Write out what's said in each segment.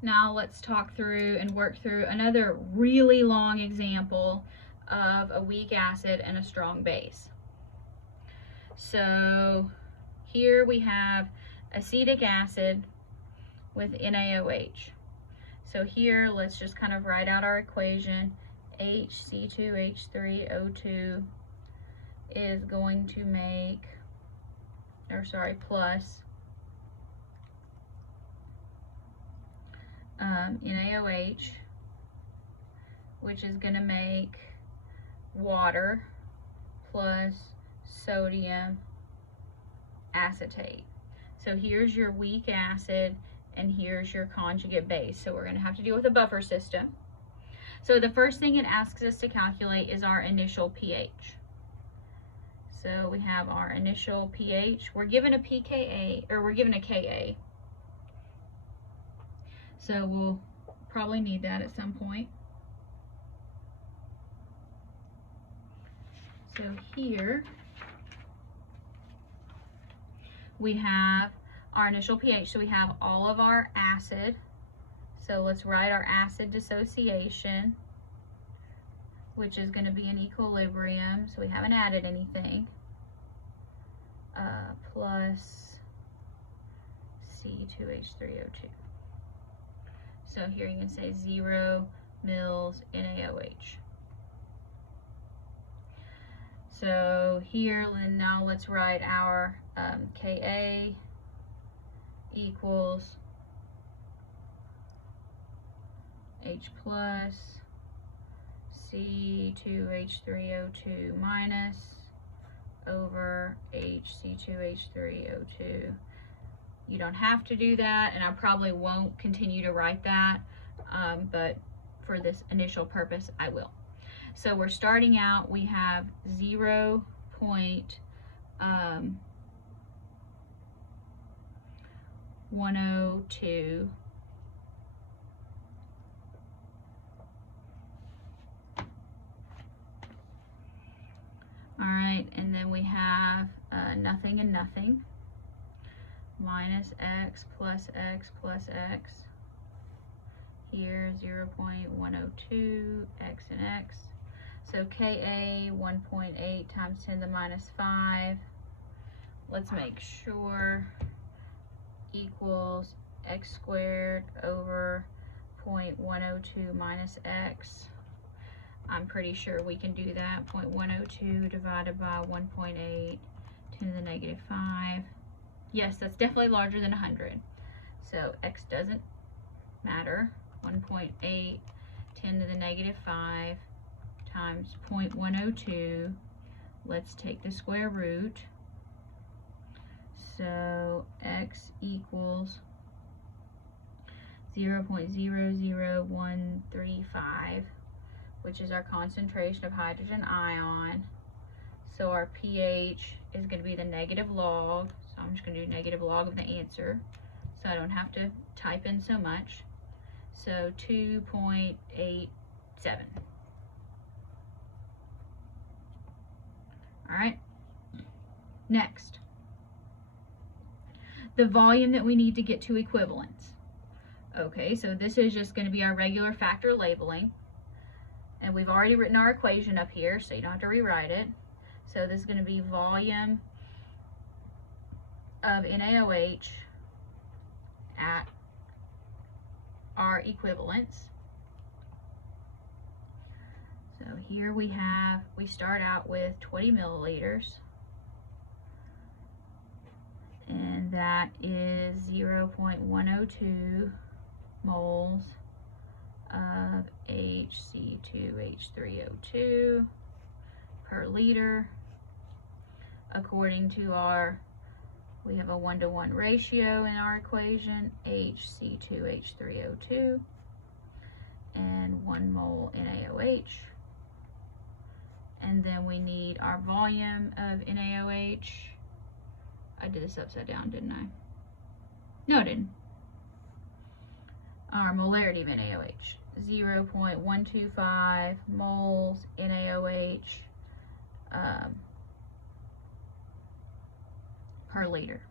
Now let's talk through and work through another really long example of a weak acid and a strong base. So here we have acetic acid with NaOH. So here, let's just kind of write out our equation. HC2H3O2 is going to make, plus NaOH, which is going to make water plus sodium acetate. So here's your weak acid and here's your conjugate base. So we're going to have to deal with a buffer system. So the first thing it asks us to calculate is our initial pH. So we have our initial pH. We're given a pKa, or we're given a Ka. So we'll probably need that at some point. So here we have our initial pH. So we have all of our acid. So let's write our acid dissociation, which is going to be in equilibrium. So we haven't added anything. Plus C2H3O2. So here you can say 0 mils NaOH. So here, now let's write our Ka equals H plus C2H3O2 minus over HC2H3O2. You don't have to do that, and I probably won't continue to write that, but for this initial purpose, I will. So we're starting out, we have 0.102. All right, and then we have nothing and nothing, minus x plus x plus x. Here, 0.102, x and x. So Ka, 1.8 times 10 to the minus 5. Let's make sure equals x squared over 0.102 minus x. I'm pretty sure we can do that. 0.102 divided by 1.8, 10 to the negative 5. Yes, that's definitely larger than 100. So x doesn't matter. 1.8, 10 to the negative 5 times 0.102. Let's take the square root. So x equals 0.00135, which is our concentration of hydrogen ion. So our pH is going to be the negative log. So I'm just going to do negative log of the answer, so I don't have to type in so much. So 2.87. All right, next. The volume that we need to get to equivalence. Okay, so this is just going to be our regular factor labeling. And we've already written our equation up here, so you don't have to rewrite it. So this is going to be volume of NaOH at our equivalence. So here we start out with 20 milliliters. And that is 0.102 moles of HC2H3O2 per liter. According to we have a 1-to-1 ratio in our equation, HC2H3O2 and 1 mole NaOH. And then we need our volume of NaOH. I did this upside down, didn't I? No, I didn't. Our molarity of NaOH, 0.125 moles NaOH per liter.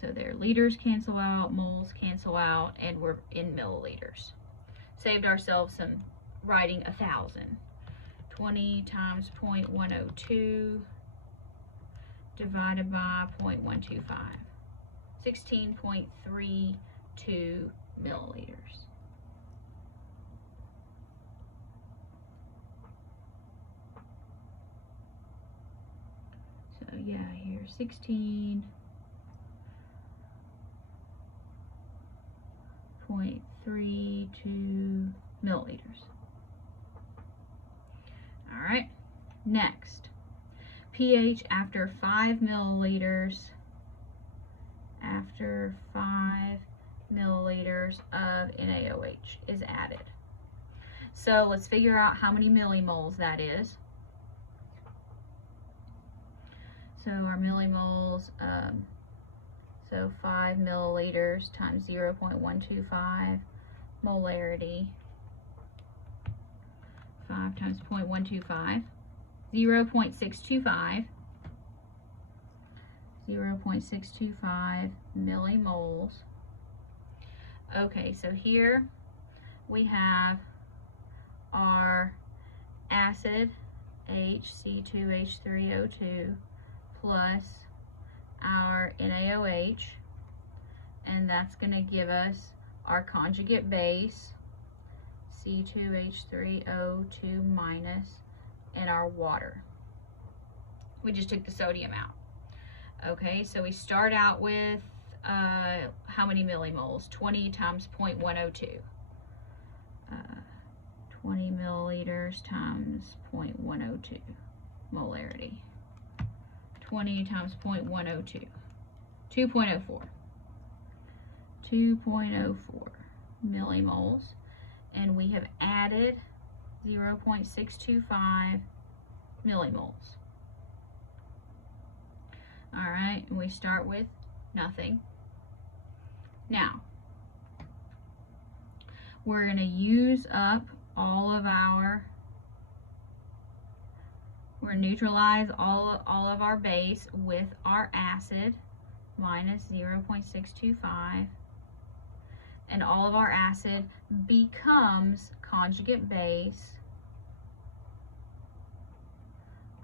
So their liters cancel out, moles cancel out, and we're in milliliters. Saved ourselves some writing 1,000. 20 times 0.102 divided by 0.125. 16.32 milliliters. So yeah, here 16.32 milliliters. All right, next, pH after 5 milliliters, after 5 milliliters of NaOH is added. So let's figure out how many millimoles that is. So our millimoles, so 5 milliliters times 0.125 molarity. 5 times 0.125, 0.625, 0.625 millimoles. Okay, so here we have our acid HC2H3O2 plus our NaOH, and that's going to give us our conjugate base C2H3O2 minus, and our water. We just took the sodium out. Okay, so we start out with how many millimoles? 20 times 0.102. 20 milliliters times 0.102 molarity. 20 times 0.102. 2.04. 2.04 millimoles. And we have added 0.625 millimoles. All right, and we start with nothing. Now, we're going to use up all of our, we're going to neutralize all of our base with our acid, minus 0.625. And all of our acid becomes conjugate base.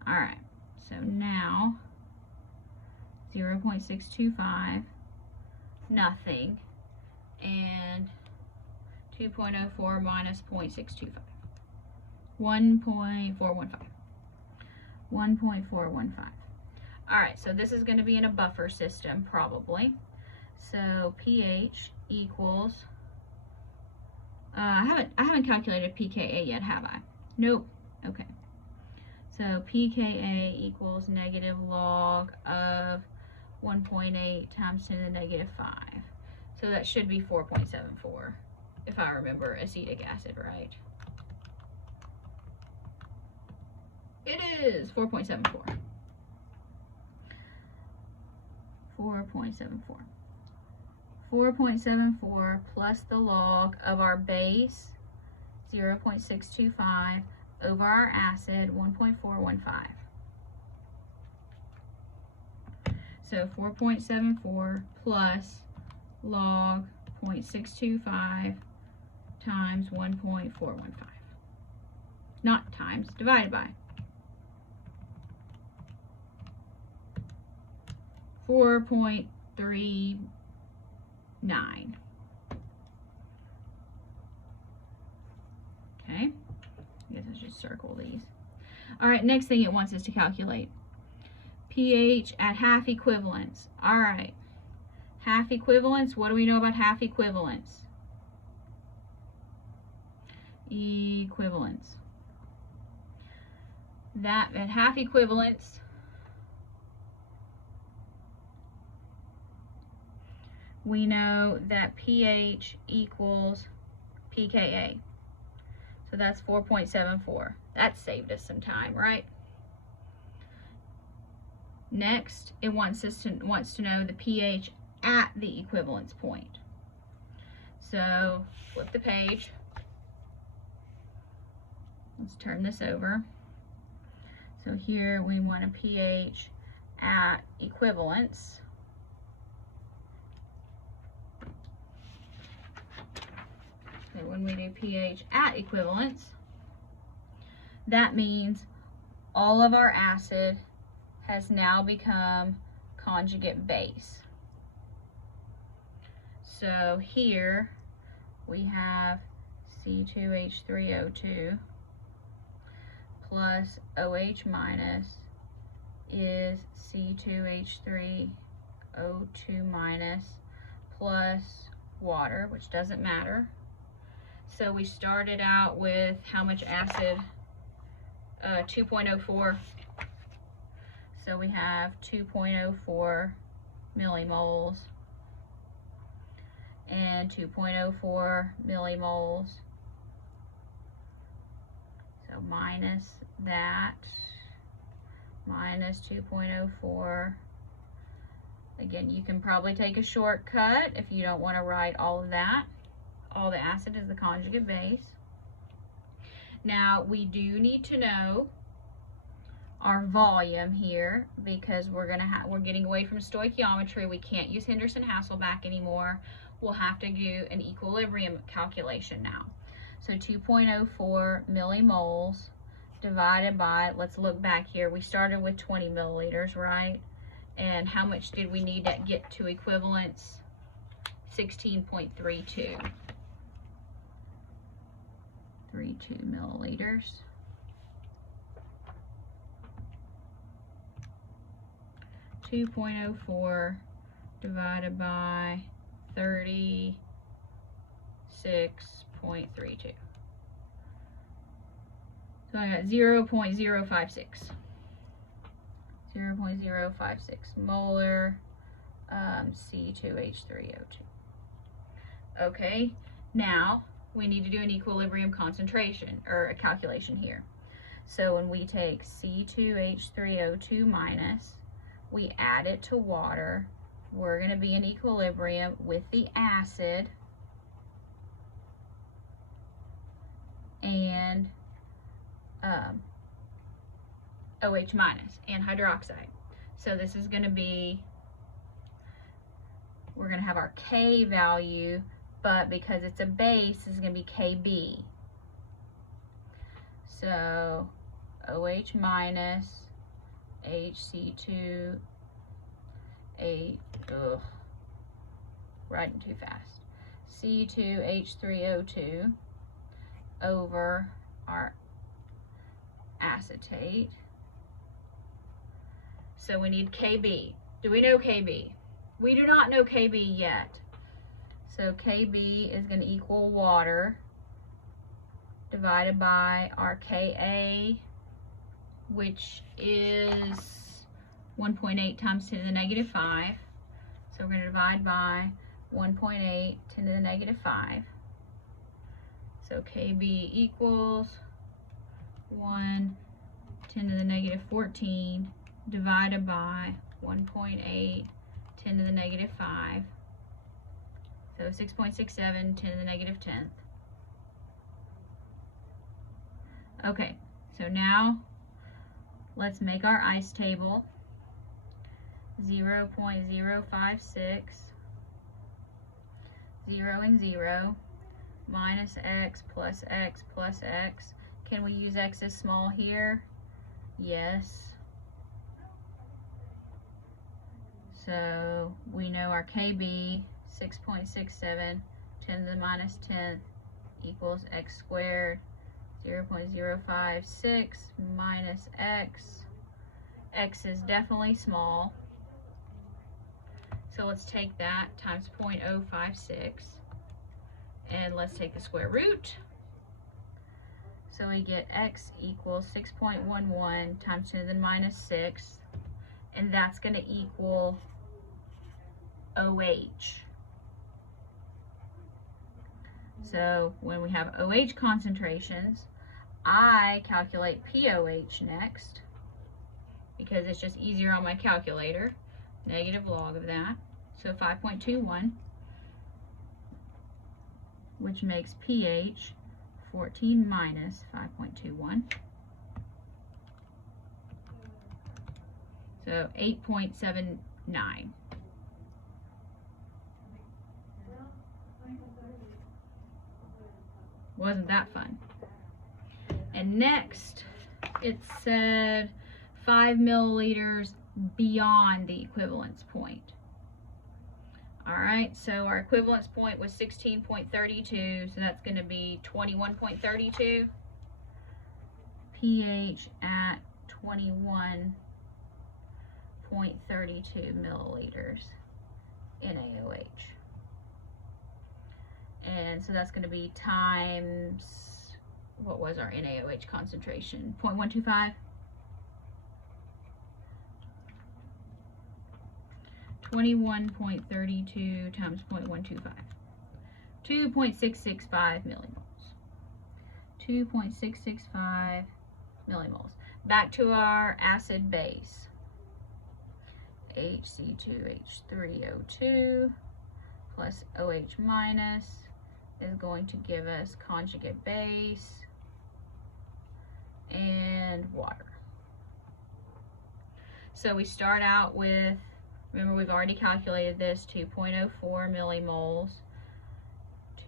All right, so now 0.625, nothing, and 2.04 minus 0.625, 1.415. 1.415. All right, so this is going to be in a buffer system probably. So pH equals, I haven't calculated pKa yet, have I? Nope. Okay. So pKa equals negative log of 1.8 times 10 to the negative 5. So that should be 4.74, if I remember acetic acid right. It is 4.74. 4.74. 4.74 plus the log of our base, 0.625, over our acid, 1.415. So 4.74 plus log 0.625 times 1.415. Not times, divided by. 4.39. Okay, I guess I should circle these. All right, next thing it wants us to calculate. pH at half equivalence. All right, half equivalence, what do we know about half equivalence? Equivalence. That at half equivalence, we know that pH equals pKa. So that's 4.74. That saved us some time, right? Next, it wants to know the pH at the equivalence point. So flip the page. Let's turn this over. So here we want a pH at equivalence. when we do pH at equivalence, that means all of our acid has now become conjugate base. So here we have C2H3O2 plus OH minus is C2H3O2 minus plus water, which doesn't matter. So we started out with how much acid? 2.04. So we have 2.04 millimoles and 2.04 millimoles. So minus that, minus 2.04. Again, you can probably take a shortcut if you don't want to write all of that. All the acid is the conjugate base. Now, we do need to know our volume here because we're getting away from stoichiometry. We can't use Henderson-Hasselbalch anymore. We'll have to do an equilibrium calculation now. So 2.04 millimoles divided by, let's look back here. We started with 20 milliliters, right? And how much did we need to get to equivalence? 16.32. 32 milliliters. .04 divided by 36.32. So I got 0.056. 0.056 molar C2H3O2. Okay, now we need to do an equilibrium concentration or a calculation here. So when we take C2H3O2 minus, we add it to water, we're going to be in equilibrium with the acid and OH minus and hydroxide. So this is going to be, we're going to have our K value, but because it's a base, this is going to be KB. So OH minus HC2, writing too fast, C2H3O2 over our acetate. So we need KB. Do we know KB? We do not know KB yet. So KB is going to equal water divided by our Ka, which is 1.8 times 10 to the negative 5. So we're going to divide by 1.8 10 to the negative 5. So KB equals 1 10 to the negative 14 divided by 1.8 10 to the negative 5. So 6.67 10 to the negative 10th. Okay, so now let's make our ice table. 0.056, 0 and 0, minus x plus x plus x. Can we use x as small here? Yes. So we know our KB, 6.67, 10 to the minus 10th equals x squared. 0.056 minus x. X is definitely small. So let's take that times 0.056 and let's take the square root. So we get x equals 6.11 times 10 to the minus 6, and that's going to equal OH. So when we have OH concentrations, I calculate POH next because it's just easier on my calculator. Negative log of that. So 5.21, which makes pH 14 minus 5.21. So 8.79. Wasn't that fun? And next, it said 5 milliliters beyond the equivalence point. All right, so our equivalence point was 16.32, so that's going to be 21.32. pH at 21.32 milliliters NaOH. And so that's going to be times, what was our NaOH concentration? 0.125? 21.32 times 0.125. 2.665 millimoles. 2.665 millimoles. Back to our acid base. HC2H3O2 plus OH minus is going to give us conjugate base and water. So we start out with, remember we've already calculated this, 2.04 millimoles,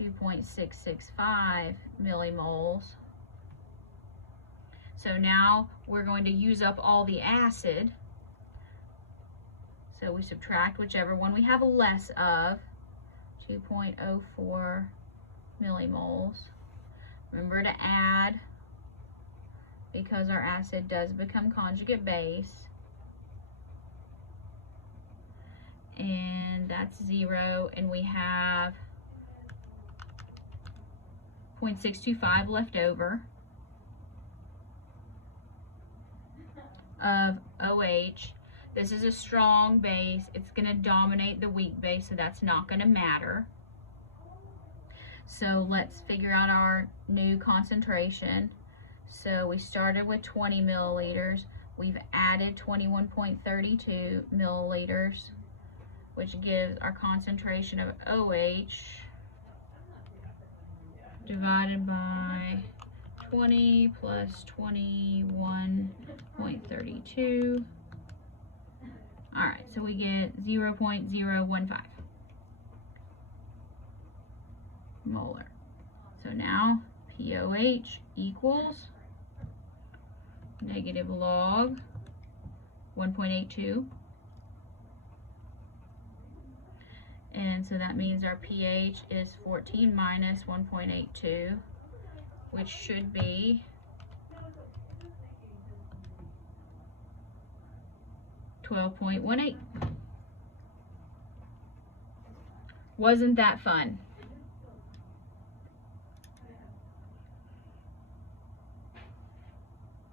2.665 millimoles. So now we're going to use up all the acid. So we subtract whichever one we have less of, 2.04 millimoles. Remember to add, because our acid does become conjugate base. And that's 0, and we have 0.625 left over of OH. This is a strong base. It's going to dominate the weak base, so that's not going to matter. So let's figure out our new concentration. So we started with 20 milliliters. We've added 21.32 milliliters, which gives our concentration of OH divided by 20 plus 21.32. All right, so we get 0.015 molar. So now POH equals negative log 1.82. And so that means our pH is 14 minus 1.82, which should be 12.18. Wasn't that fun?